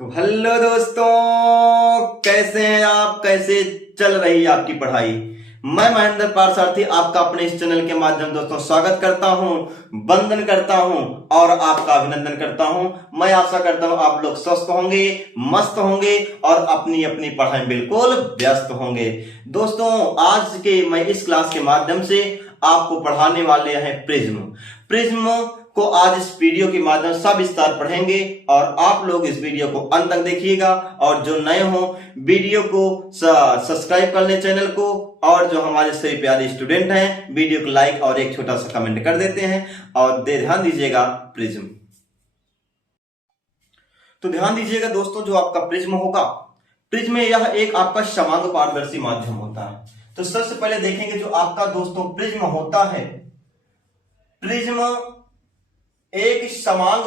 तो हेलो दोस्तों, कैसे हैं आप? कैसे चल रही है आपकी पढ़ाई? मैं महेंद्र पारसारथी आपका अपने इस चैनल के माध्यम दोस्तों स्वागत करता हूं, वंदन करता हूं और आपका अभिनंदन करता हूं। मैं आशा करता हूं आप लोग स्वस्थ होंगे, मस्त होंगे और अपनी अपनी पढ़ाई में बिल्कुल व्यस्त होंगे। दोस्तों, आज के मैं इस क्लास के माध्यम से आपको पढ़ाने वाले हैं प्रिज्म को आज इस वीडियो के माध्यम से सविस्तार पढ़ेंगे और आप लोग इस वीडियो को अंत तक देखिएगा। और जो नए हो, वीडियो को सब्सक्राइब कर लें चैनल को, और जो हमारे सभी प्यारे स्टूडेंट हैं वीडियो को लाइक और एक छोटा सा कमेंट कर देते हैं और ध्यान दीजिएगा प्रिज्म। तो ध्यान दीजिएगा दोस्तों, जो आपका प्रिज्म होगा, प्रिज्म में यह एक आपका समान पारदर्शी माध्यम होता है। तो सबसे पहले देखेंगे जो आपका दोस्तों प्रिज्म होता है। प्रिज्म एक समांग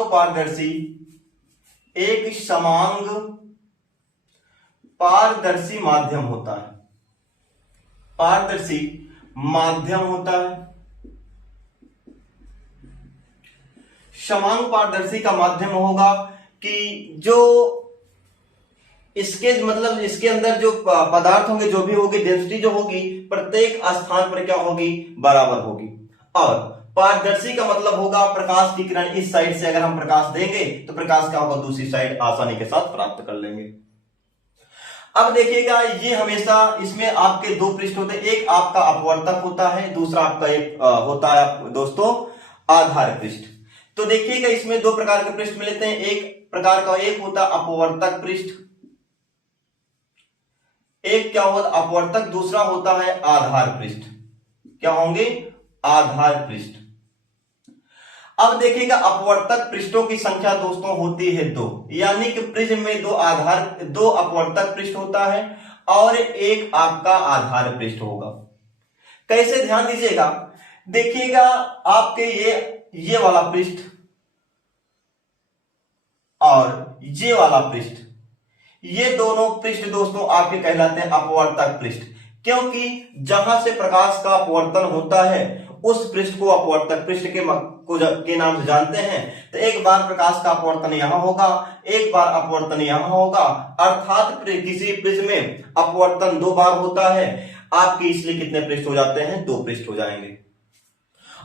पारदर्शी माध्यम होता है। पारदर्शी माध्यम होता है। समांग पारदर्शी का माध्यम होगा कि जो इसके मतलब इसके अंदर जो पदार्थ होंगे, जो भी होगी, डेंसिटी जो होगी, प्रत्येक स्थान पर क्या होगी? बराबर होगी। और पारदर्शी का मतलब होगा प्रकाश की किरण इस साइड से अगर हम प्रकाश देंगे तो प्रकाश क्या होगा? दूसरी साइड आसानी के साथ प्राप्त कर लेंगे। अब देखिएगा, ये हमेशा इसमें आपके दो पृष्ठ होते हैं। एक आपका अपवर्तक होता है, दूसरा आपका एक होता है दोस्तों आधार पृष्ठ। तो देखिएगा, इसमें दो प्रकार के पृष्ठ मिलते हैं। एक प्रकार का एक होता है अपवर्तक पृष्ठ, एक क्या होता है अपवर्तक, दूसरा होता है आधार पृष्ठ। क्या होंगे? आधार पृष्ठ। अब देखिएगा, अपवर्तक पृष्ठों की संख्या दोस्तों होती है 2, यानी कि प्रिज्म में दो अपवर्तक पृष्ठ होता है और एक आपका आधार पृष्ठ होगा। कैसे? ध्यान दीजिएगा, देखिएगा आपके ये वाला पृष्ठ और ये वाला पृष्ठ, ये दोनों पृष्ठ दोस्तों आपके कहलाते हैं अपवर्तक पृष्ठ, क्योंकि जहां से प्रकाश का अपवर्तन होता है उस पृष्ठ को अपवर्तक पृष्ठ के नाम से जानते हैं। तो एक बार प्रकाश का अपवर्तन यहां होगा, एक बार अपवर्तन यहां होगा, अर्थात किसी प्रिज्म में अपवर्तन 2 बार होता है। आपके इसलिए कितने पृष्ठ हो जाते हैं? 2 पृष्ठ हो जाएंगे।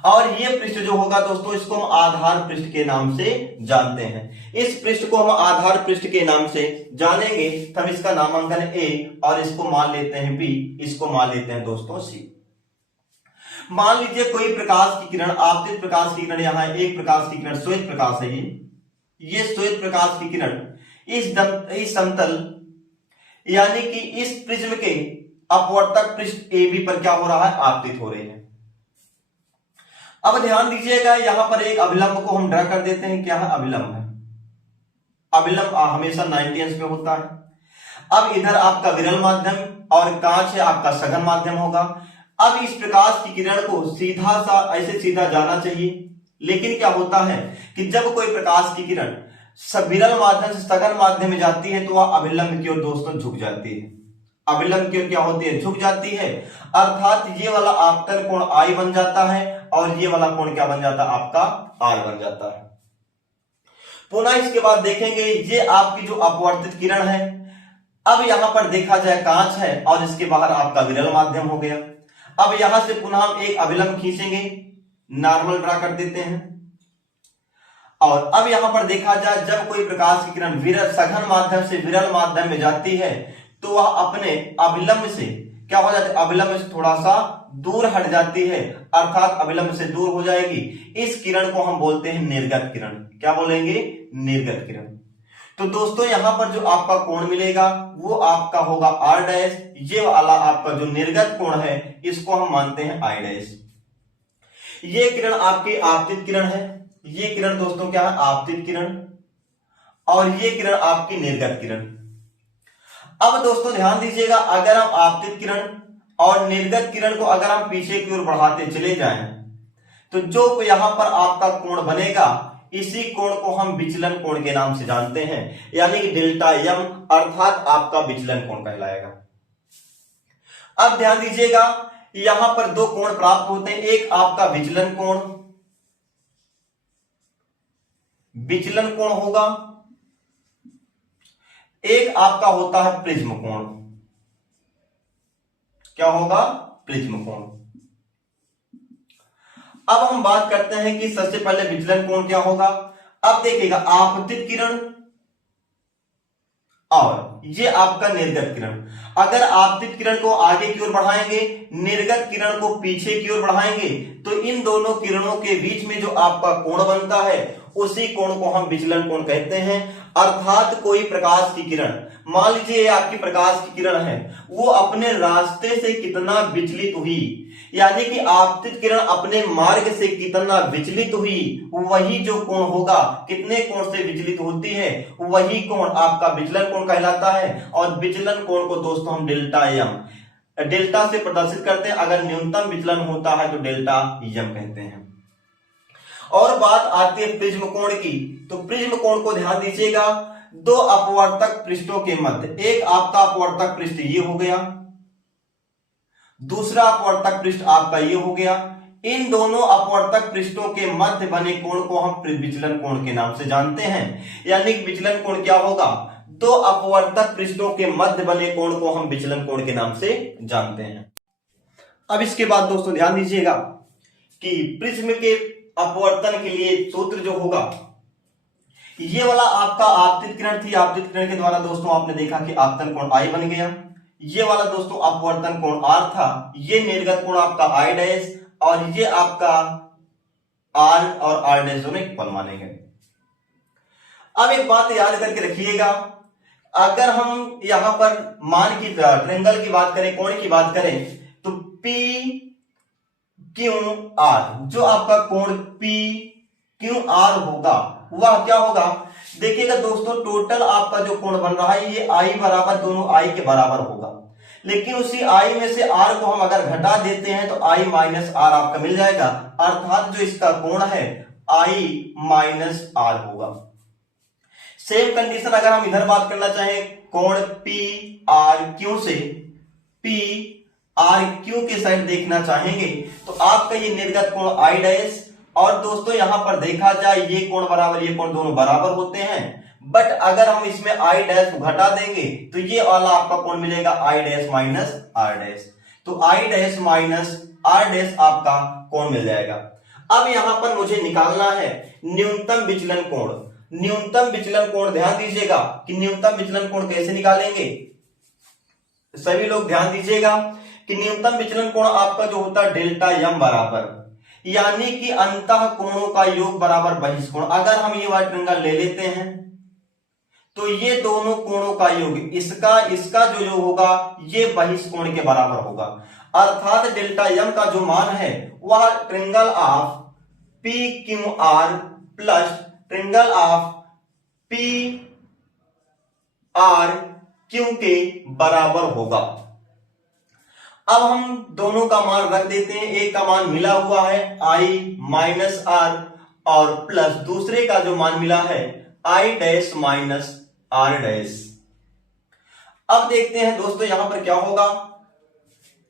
और ये पृष्ठ जो होगा दोस्तों, इसको हम आधार पृष्ठ के नाम से जानते हैं। इस पृष्ठ को हम आधार पृष्ठ के नाम से जानेंगे, तब इसका नामांकन A और इसको मान लेते हैं B, इसको मान लेते हैं दोस्तों C। मान लीजिए कोई प्रकाश की किरण, आपतित प्रकाश की किरण यहां है, एक प्रकाश की किरण श्वेत प्रकाश है, ये श्वेत प्रकाश की किरण इस समतल यानी कि इस प्रिज्म के अपवर्तक पृष्ठ AB पर क्या हो रहा है? आपतित हो रही है। अब ध्यान दीजिएगा, यहां पर एक अभिलंब को हम ड्रा कर देते हैं। क्या है? अभिलंब है। अभिलंब हमेशा 90 अंश में होता है। अब इधर आपका विरल माध्यम और कांच है आपका सघन माध्यम होगा। अब इस प्रकाश की किरण को सीधा सा ऐसे सीधा जाना चाहिए, लेकिन क्या होता है कि जब कोई प्रकाश की किरण विरल माध्यम से सघन माध्यम में जाती है तो वह अभिलंब की ओर दोस्तों झुक जाती है। अभिलंब की ओर क्या होती है? झुक जाती है, अर्थात ये वाला आपतन कोण I बन जाता है और ये वाला कोण क्या बन जाता है? आपका R बन जाता है। पुनः इसके बाद देखेंगे, ये आपकी जो अपवर्तित किरण है, अब यहां पर देखा जाए कांच है और इसके बाहर आपका विरल माध्यम हो गया। अब यहां से पुनः हम एक अभिलंब खींचेंगे, नॉर्मल ड्रा कर देते हैं। और अब यहां पर देखा जाए, जब कोई प्रकाश की किरण सघन माध्यम से विरल माध्यम में जाती है तो वह अपने अभिलंब से क्या हो जाती है? अभिलंब से थोड़ा सा दूर हट जाती है, अर्थात अभिलंब से दूर हो जाएगी। इस किरण को हम बोलते हैं निर्गत किरण। क्या बोलेंगे? निर्गत किरण। तो दोस्तों, यहां पर जो आपका कोण मिलेगा वो आपका होगा R'। ये वाला आपका जो निर्गत कोण है इसको हम मानते हैं I'। ये किरण आपकी आपतित किरण है, ये किरण दोस्तों क्या है? आपतित किरण। और ये किरण आपकी निर्गत किरण। अब दोस्तों ध्यान दीजिएगा, अगर हम आपतित किरण और निर्गत किरण को अगर हम पीछे की ओर बढ़ाते चले जाएं तो जो यहां पर आपका कोण बनेगा, इसी कोण को हम विचलन कोण के नाम से जानते हैं, यानी कि डेल्टा M, अर्थात आपका विचलन कोण कहलाएगा। अब ध्यान दीजिएगा, यहां पर 2 कोण प्राप्त होते हैं। एक आपका विचलन कोण होगा एक आपका होता है प्रिज्म कोण। क्या होगा? प्रिज्म कोण। अब हम बात करते हैं कि सबसे पहले विचलन कोण क्या होगा। अब देखिएगा, आपतित किरण और ये आपका निर्गत किरण, अगर आपतित किरण को आगे की ओर बढ़ाएंगे, निर्गत किरण को पीछे की ओर बढ़ाएंगे, तो इन दोनों किरणों के बीच में जो आपका कोण बनता है उसी कोण को हम विचलन कोण कहते हैं। अर्थात कोई प्रकाश की किरण, मान लीजिए आपकी प्रकाश की किरण है, वो अपने रास्ते से कितना विचलित हुई, यानी कि आपतित किरण अपने मार्ग से कितना विचलित हुई, वही जो कोण होगा, कितने कोण से विचलित होती है, वही कोण आपका विचलन कोण कहलाता है। और विचलन कोण को दोस्तों हम डेल्टा एम, डेल्टा से प्रदर्शित करते हैं। अगर न्यूनतम विचलन होता है तो डेल्टा एम कहते हैं। और बात आती है प्रिज्म कोण की, तो प्रिज्म कोण को ध्यान दीजिएगा, दो अपवर्तक पृष्ठों के मध्य, एक आपका अपवर्तक पृष्ठ ये हो गया, दूसरा अपवर्तक पृष्ठ आपका ये हो गया। इन दोनों अपवर्तक पृष्ठों के मध्य बने कोण को हम विचलन कोण के नाम से जानते हैं। यानी कि विचलन कोण क्या होगा? दो अपवर्तक पृष्ठों के मध्य बने कोण को हम विचलन कोण के नाम से जानते हैं। अब इसके बाद दोस्तों ध्यान दीजिएगा कि प्रिज्म के अपवर्तन के लिए सूत्र जो होगा, ये वाला आपका आपतित किरण थी, आपतित किरण के द्वारा दोस्तों आपने देखा कि आपतन कोण आई बन गया। ये वाला दोस्तों अपवर्तन कोण आर था, ये निर्गत कोण आपका आई डैश, और ये आपका आर और आर डैश दोनों इक्वल माने गए। अब एक बात याद करके रखिएगा, अगर हम यहां पर मान की ट्रायंगल की बात करें, कोण की बात करें, तो पी क्यू आर, जो आपका कोण पी क्यू आर होगा वह क्या होगा? देखिएगा दोस्तों, टोटल आपका जो कोण बन रहा है ये आई बराबर, दोनों आई के बराबर होगा, लेकिन उसी आई में से आर को हम अगर घटा देते हैं तो आई माइनस आर आपका मिल जाएगा। अर्थात जो इसका कोण है आई माइनस आर होगा। सेम कंडीशन अगर हम इधर बात करना चाहें, कोण पी आर क्यू से पी आर क्यू के साइड देखना चाहेंगे, तो आपका ये निर्गत कोण आई डैश, और दोस्तों यहां पर देखा जाए ये कोण बराबर ये कोण दोनों बराबर होते हैं, बट अगर हम इसमें आई डैश को घटा देंगे तो ये वाला आपका कोण मिलेगा I dash minus are dash, तो I dash minus are dash आपका कोण मिल जाएगा। अब यहां पर मुझे निकालना है न्यूनतम विचलन कोण। न्यूनतम विचलन कोण ध्यान दीजिएगा कि न्यूनतम विचलन कोण कैसे निकालेंगे, सभी लोग ध्यान दीजिएगा कि न्यूनतम विचलन कोण आपका जो होता है डेल्टा एम बराबर, यानी कि अंतः कोणों का योग बराबर बहिष्कोण। अगर हम ये वाला ट्रायंगल ले लेते हैं तो ये दोनों कोणों का योग, इसका जो योग होगा ये बहिष्कोण के बराबर होगा। अर्थात डेल्टा एम का जो मान है वह triangle of P Q R plus triangle of P R Q के बराबर होगा। अब हम दोनों का मान रख देते हैं, एक का मान मिला हुआ है आई माइनस आर, और प्लस दूसरे का जो मान मिला है i dash minus are dash. अब देखते हैं दोस्तों यहां पर क्या होगा,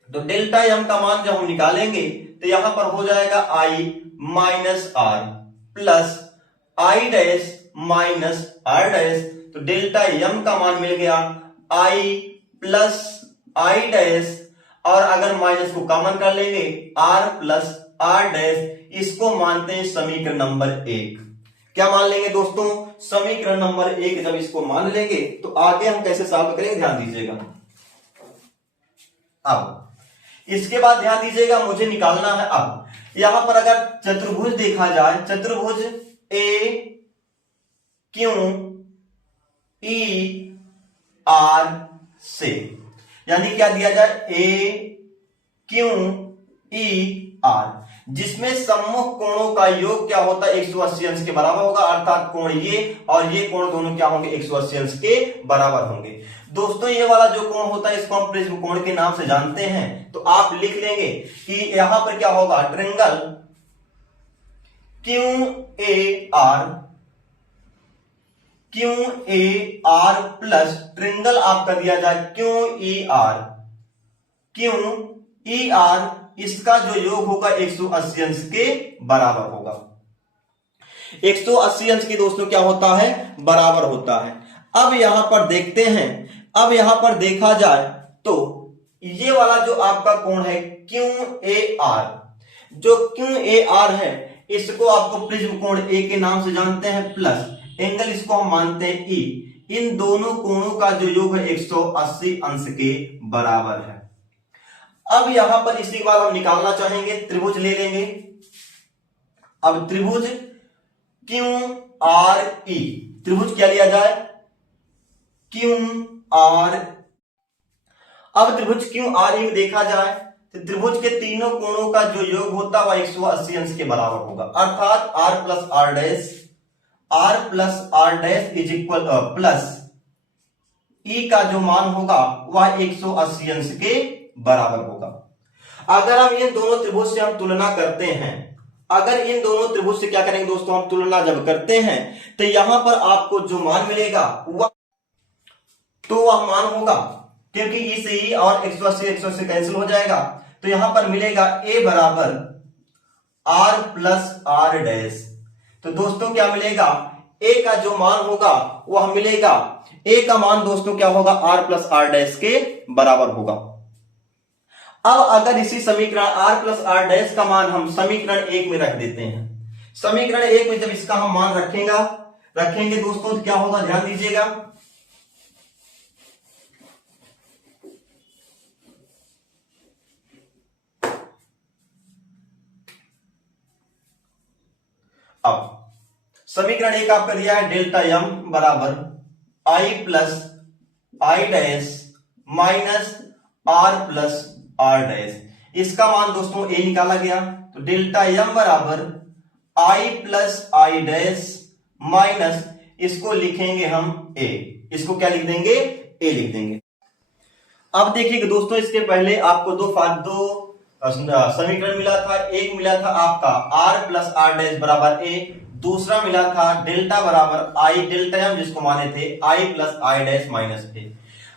तो डेल्टा एम का मान जब हम निकालेंगे तो यहां पर हो जाएगा I minus R plus I dash minus are dash, तो डेल्टा एम का मान मिल गया आई प्लस आई डैश, और अगर माइनस को कॉमन कर लेंगे आर प्लस आर डैश, इसको मानते हैं समीकरण नंबर 1। क्या मान लेंगे दोस्तों? समीकरण नंबर 1 जब इसको मान लेंगे तो आगे हम कैसे सॉल्व करेंगे ध्यान दीजिएगा। अब इसके बाद ध्यान दीजिएगा, मुझे निकालना है अब यहां पर अगर चतुर्भुज देखा जाए, चतुर्भुज ए क्यू ई आर से, यानी क्या दिया जाए ए क्यू ई आर, जिसमें सम्मुख कोणों का योग क्या होता है 180 अंश के बराबर होगा। अर्थात कोण ये और ये कोण दोनों क्या होंगे 180 अंश के बराबर होंगे। दोस्तों ये वाला जो कोण होता है इसको हम प्रिज्म कोण के नाम से जानते हैं, तो आप लिख लेंगे कि यहां पर क्या होगा, triangle Q A R plus triangle आपका दिया जाए क्यू ई आर, इसका जो योग होगा 180 अंश के बराबर होगा। 180 अंश की दोस्तों क्या होता है, बराबर होता है। अब यहां पर देखते हैं, अब यहां पर देखा जाए तो ये वाला जो आपका कोण है क्यू ए आर, जो क्यू ए आर है इसको आपको प्रिज्म कोण ए के नाम से जानते हैं, प्लस एंगल इसको हम मानते हैं ई। इन दोनों कोणों का जो योग है 180 अंश के बराबर है। अब यहां पर इसी के बाद हम निकालना चाहेंगे, त्रिभुज ले लेंगे। अब त्रिभुज क्यू आर ई, त्रिभुज क्या लिया जाए, क्यू आर। अब त्रिभुज क्यू आर ई देखा जाए तो त्रिभुज के तीनों कोणों का जो योग होता है वह 180 अंश के बराबर होगा, अर्थात R plus R dash, R plus R dash is equal plus E का जो मान होगा वह 180 अंश के बराबर होगा। अगर हम इन दोनों त्रिभुज से हम तुलना करते हैं, अगर इन दोनों त्रिभुज से क्या करेंगे दोस्तों, हम तुलना जब करते हैं तो यहां पर आपको जो मान मिलेगा वह मान होगा, क्योंकि ई से ई और 180 कैंसिल हो जाएगा, तो यहां पर मिलेगा ए बराबर आर प्लस आर डैश। तो दोस्तों क्या मिलेगा, ए का जो मान होगा वह मिलेगा, ए का मान दोस्तों क्या होगा, आर प्लस आर डैश के बराबर होगा। अब अगर इसी समीकरण आर प्लस आर डैश का मान हम समीकरण 1 में रख देते हैं, समीकरण 1 में जब इसका हम मान रखेंगे दोस्तों तो क्या होगा, ध्यान दीजिएगा। अब समीकरण 1 आपका दिया है डेल्टा एम बराबर I plus I dash minus R plus R dash, इसका मान दोस्तों ए निकाला गया, तो डेल्टा एम बराबर I plus I dash minus, इसको लिखेंगे हम ए, इसको क्या लिख देंगे, ए लिख देंगे। अब देखिए दोस्तों, इसके पहले आपको दो समीकरण मिला था, एक मिला था आपका आर प्लस आर डैश बराबर ए, दूसरा मिला था डेल्टा बराबर आई, डेल्टा एम जिसको माने थे आई प्लस आई डैश माइनस ए।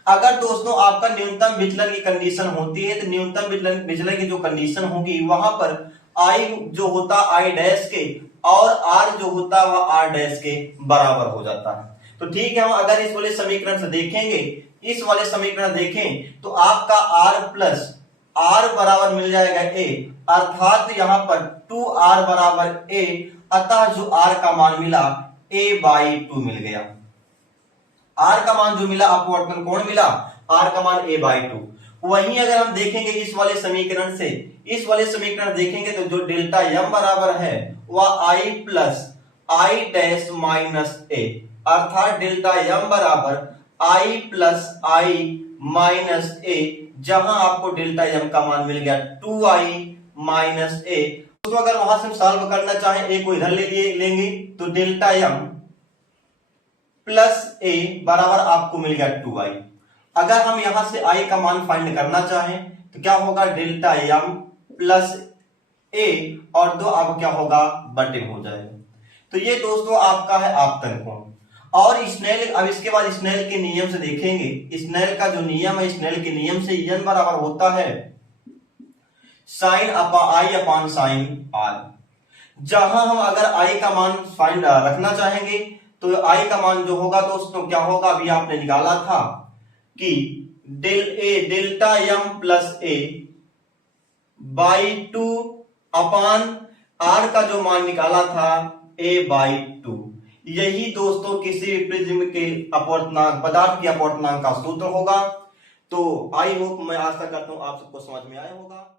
अगर दोस्तों आपका न्यूनतम विचलन की कंडीशन होती है तो न्यूनतम विचलन की जो कंडीशन होगी वहां पर आई जो होता आई डैश के और आर जो होता वह आर डैश के बराबर हो जाता है। तो ठीक है, हम अगर इस वाले समीकरण से देखेंगे, इस वाले समीकरण देखें तो आपका आर प्लस आर बराबर मिल जाएगा ए, अर्थात यहां पर 2r बराबर ए, अतः जो r का मान मिला a/2 मिल गया। r का मान जो मिला अपवर्तन कोण मिला, r का मान a/2। वहीं अगर हम देखेंगे इस वाले समीकरण से, इस वाले समीकरण देखेंगे तो जो डेल्टा m बराबर है वह i plus I dash minus A, अर्थात डेल्टा m बराबर i plus I minus A, जहां आपको डेल्टा एम का मान मिल गया 2i माइनस ए। तो अगर वहां से हम सॉल्व करना चाहें, ए को इधर लेंगे तो डेल्टा एम प्लस ए बराबर आपको मिल गया 2i। अगर हम यहां से i का मान फाइंड करना चाहें तो क्या होगा, डेल्टा एम प्लस ए और 2 आपको क्या होगा, बटे हो जाएगा। तो ये दोस्तों आपका है आपतन कोण। और स्नेल, अब इसके बाद स्नेल के नियम से देखेंगे, स्नेल का जो नियम है, स्नेल के नियम से n बराबर होता है sine i upon sine r. जहां हम अगर i का मान फाइंड रखना चाहेंगे तो i का मान जो होगा दोस्तों क्या होगा, अभी आपने निकाला था कि delta m plus a by 2 upon r का जो मान निकाला था a/2। यही दोस्तों किसी भी प्रिज्म के अपवर्तनांक, पदार्थ के अपवर्तनांक का सूत्र होगा। तो आई होप, मैं आशा करता हूं आप सबको समझ में आया होगा।